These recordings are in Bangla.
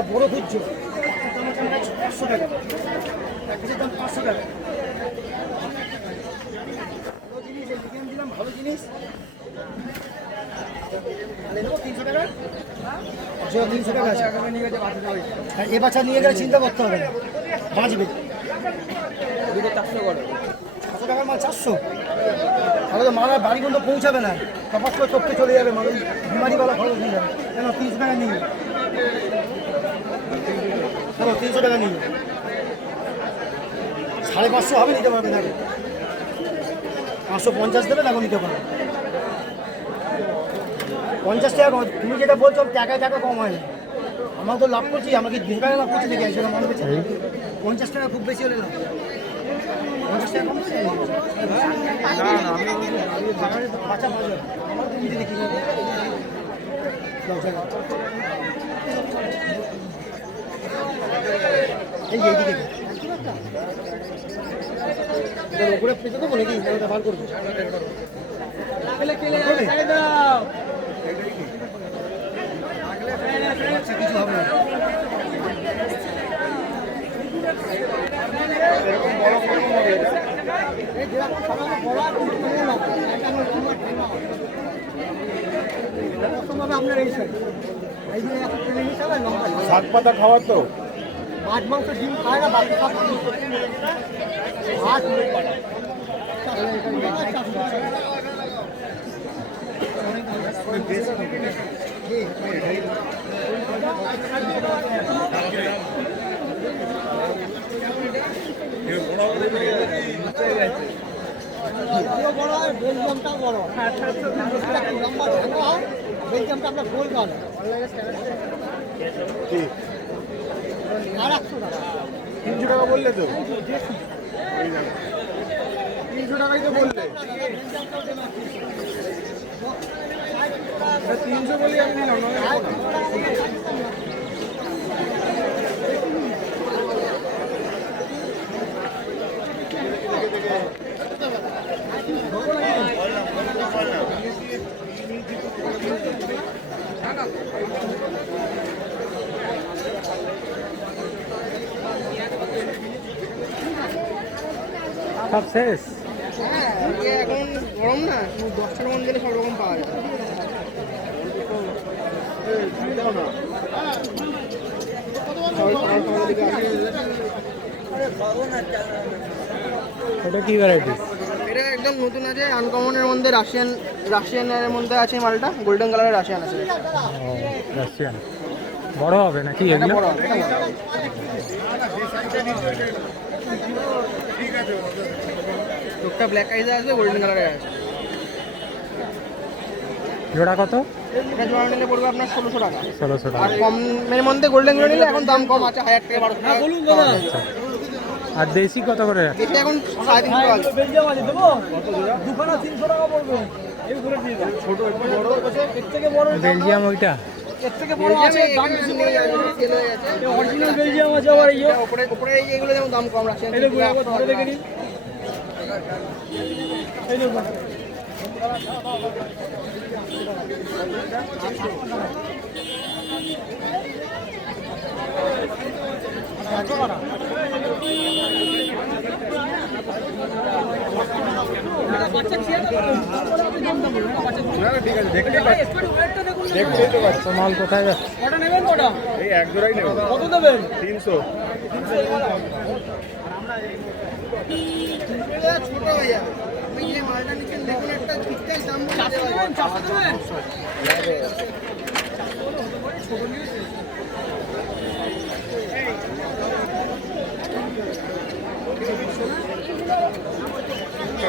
ওটা বড় খুঁজছো? পাঁচশো টাকা। এক পিসের দাম পাঁচশো টাকা। ভালো জিনিস নিয়ে গেলে চিন্তা করতে হবে বাঁচবে। ছশো টাকার মাল চারশো। তাহলে তো মাল আর বাড়ি পর্যন্ত পৌঁছাবে না। তপাস করে টপকে চলে যাবে মানুষ। বিমারিওয়ালা খরচ হয়ে যাবে। কেন, তিনশো টাকা নিয়ে কেন তিনশো টাকা নিয়ে সাড়ে পাঁচশো হবে নিতে পারবে দেখো। পাঁচশো পঞ্চাশ দেবে দেখো নিতে পারবে। পঞ্চাশ টাকা কম- তুমি যেটা বলছো টাকায় টাকা কম হয় না। আমার তো লাভ করছি আমাকে দোকানে লাভ করছি নাকি? একশো মাল বেচে? পঞ্চাশ টাকা খুব বেশি হলে লাভ। পঞ্চাশ টাকা কম এই এইদিকে। উপরে পেতে দেবো নাকি ওটা বার করব? আচ্ছা, কিছু হবে না। শাক পাতা খাওয়ার তো মাছ, মাংস, ডিম খায় না, বাকি সব ভাত বড় হয়, বেলজিয়ামটাও বড়। বেলজিয়ামটা আপনার গোল টাকা তিনশো টাকা বললে তো। তিনশো টাকাই তো বললে। তিনশো বলি আমি নিলাম না। সব শেষ? এখন গরম না দশটার গেলে সব রকম পাওয়া যায় ওটা কি ভ্যারাইটি এটা একদম নতুন আছে আনকমনের মধ্যে রাশিয়ান রাশিয়ানের মধ্যে আছে মালটা গোল্ডেন কালারের রাশিয়ান আছে। রাশিয়ান বড় হবে নাকি এগুলো? বড় হবে, চোখটা ব্ল্যাক আইজে আসবে গোল্ডেন কালারের আছে জোড়া কত? এটা জোড়া নিলে পড়বে আপনার ষোলোশো টাকা। ষোলোশো আর টাকা কমের মধ্যে গোল্ডেন জোড়া নিলে এখন দাম কম আছে হাজার টাকা বারোশো টাকা। পাওয়া যায়। আচ্ছা। আর দেশি কত করে? দেখি এখন সাড়ে তিনশো আছে। দেবো। দুখানা তিনশো টাকা পড়বে। ছোট একটু বড় এর থেকে বড় বেলজিয়াম ওইটা? এর থেকে বড় আছে দাম বেশি পড়ে যাবে। সেল হয়ে গেছে অরিজিনাল বেলজিয়াম আছে আবার ইয়ে উপরে উপরে এই এগুলো যেমন দাম কম রাশিয়ান এই দেখো একবার ধরে দেখে নিন এই দেখো ঠিক আছে দেখতেই দেখতেই তো পাচ্ছি মাল কোথায় যাচ্ছে? কটা নেবেন কটা? এই এক জোড়াই নেব। কত দেবেন? তিনশো। ছোট হয়ে যাবে আপনি যে মালটা নিচ্ছেন দেখুন একটা ঠিকঠাক দাম বলে দেওয়া যাবে। চারশো দেবেন এক সাইডে দে এক সাইডে দে হ্যাঁ আরে বাবা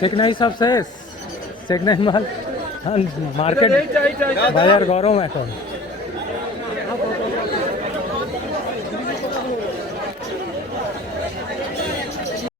सिग्नाई सबसे सिग्नाई माल। हाँ, मार्केट। बाज़ार गौरव है कौन